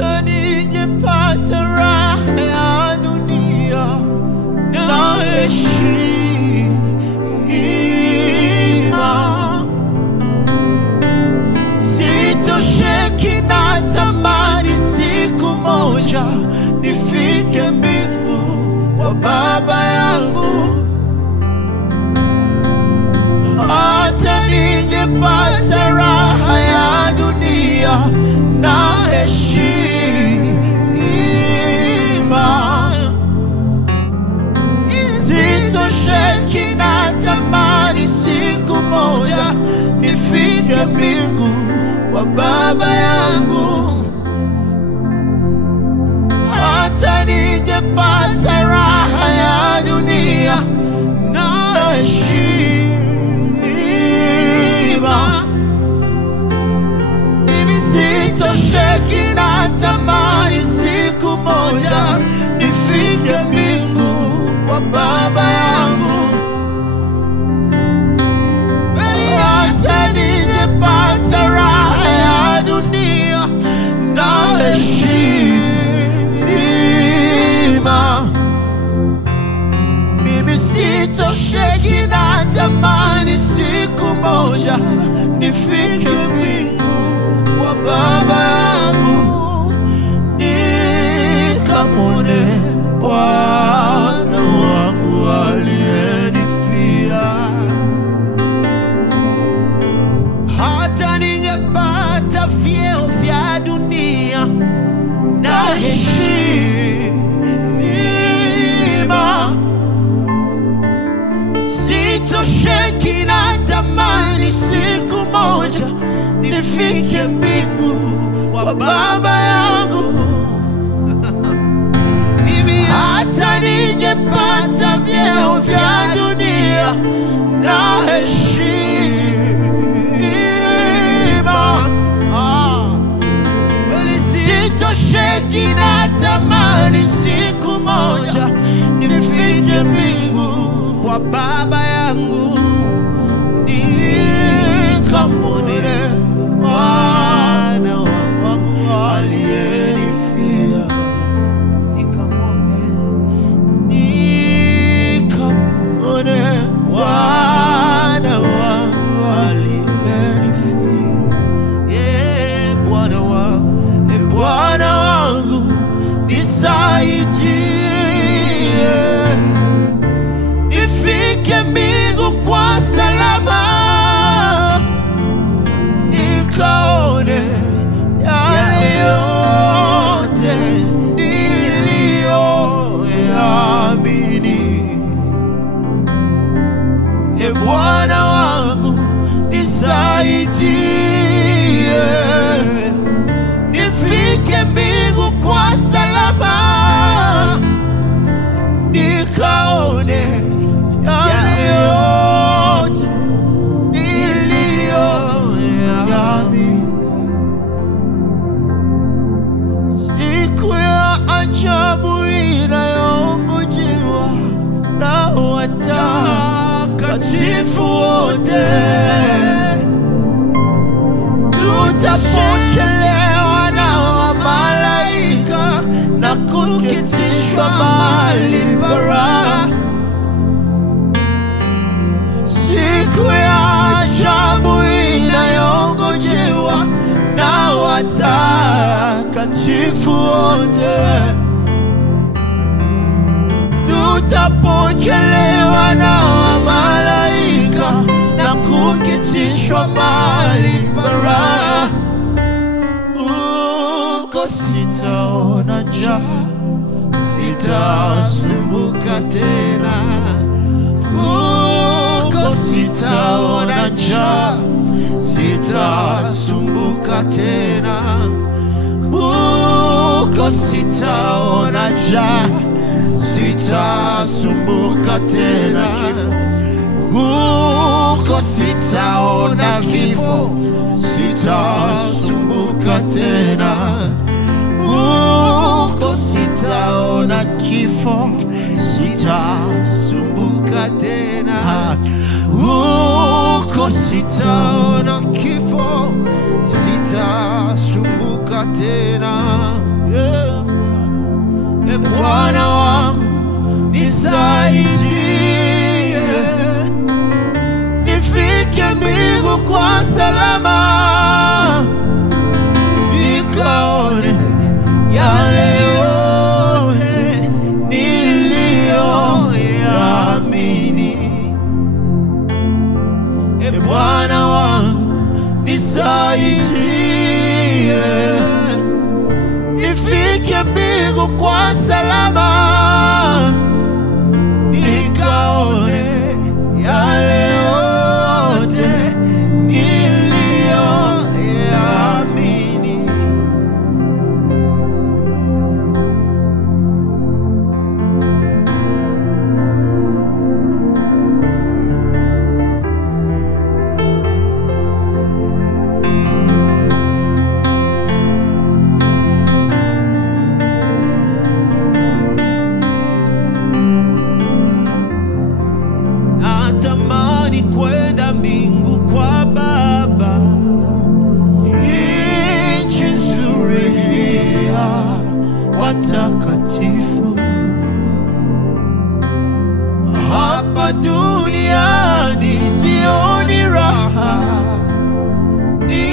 hata ningepata raha ya dunia na heshima, sitosheki na tamani siku moja nifike mbingu kwa Baba yangu. Hata ningepata raha ya dunia na heshima, sitosheki na tamani siku moja nifike mbingu kwa Baba yangu. Hata ningepata raha ya dunia na heshima, sitosheki na tamani siku moja nifike mbingu kwa Baba yangu. Hata ningepata raha ya dunia na heshima, mimi sitosheki na tamani siku moja nifike mbingu kwa Baba yangu, nikamwone Bwana wangu aliyenifia. Hata ningepata vyeo vya dunia na heshima, sitosheki na tamani siku moja nifike mbingu kwa Baba yangu. Mimi hata ningepata vyeo vya dunia na heshima, kweli sitosheki na tamani siku moja nifike mbingu kwa Baba yangu, nikamwone Bwana wangu aliyenifia. Nikamwone Bwana wangu aliyenifia. Bwana wangu nisaidie, nifike mbingu kwa salama, nikaone yale yote niliyoyaamini. Bwana wangu nisaidie, nifike mbingu kwa salama, nikaone yale yote niliyoyaamini. Siku ya ajabu inayongojewa na watakatifu wote, tutapokelewa na wamalaika na kuketishwa mahali pa raha. Siku ya ajabu inayongojewa na watakatifu wote, tutapokelewa na wamalaika na kuketishwa mahali pa raha. Huko sitaona njaa, sitasumbuka tena. Huko sitaona njaa, sitasumbuka tena. Huko sitaona njaa, sitasumbuka tena. Huko sitaona kifo, sitasumbuka tena. Huko sitaona kifo, sitasumbuka tena. Huko sitaona kifo, sitasumbuka sitachoka tena. Bwana wangu nisaidie, nifike mbingu kwa salama, nikaone yale yote niliyoyaamini. Bwana wangu nisaidie, nifike mbingu kwa salama, nikaone yale yote niliyoyaamini. Natamani kwenda mbingu kwa Baba, nchi nzuri ya watakatifu. Hapa duniani sioni raha, ni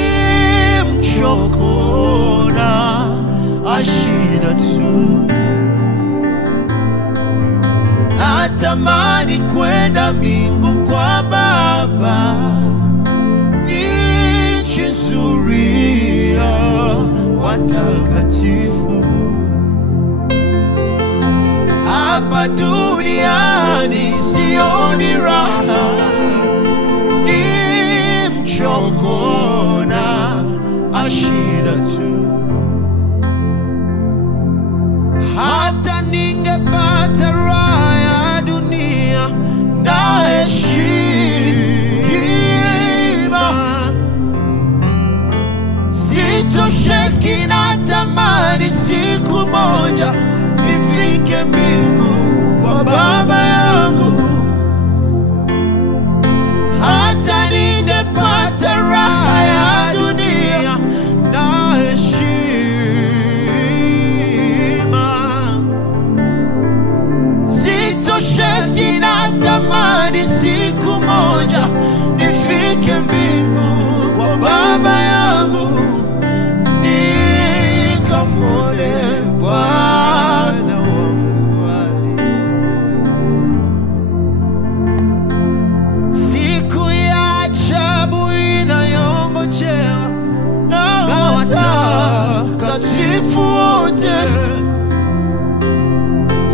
mchoko na shida tu. Natamani kwenda mbingu kwa Baba, nchi nzuri ya watakatifu. Hapa duniani sioni raha, ni mchoko na shida tu. Hata ningepata raha ya dunia na heshima, sitosheki. Natamani siku moja nifike mbingu kwa Baba yangu. Hata ningepata raha ya dunia na heshima, sitosheki. Natamani siku moja nifike mbingu kwa Baba yangu, nikamwone Bwana wangu siku ya ajabu inayongojewa na watakatifu wote.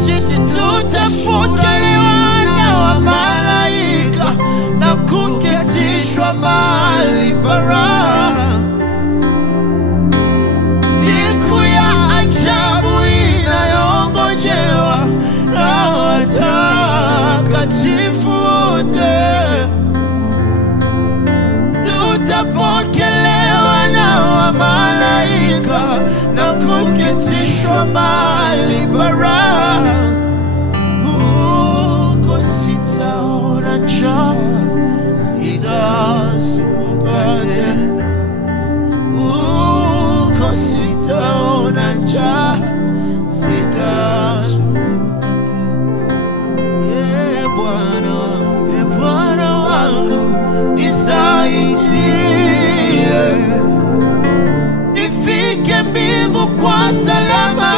Sisi tutapokelewa na wamalaika na kuketishwa mahali pa raha. Siku ya ajabu inayongojewa na watakatifu wote. Tutapokelewa na wamalaika na kuketishwa mahali pa raha. Huko sitaona njaa, sitasumbuka tena. Huko sitaona njaa, sitasumbuka tena. Bwana wangu nisaidie, nifike mbingu kwa salama,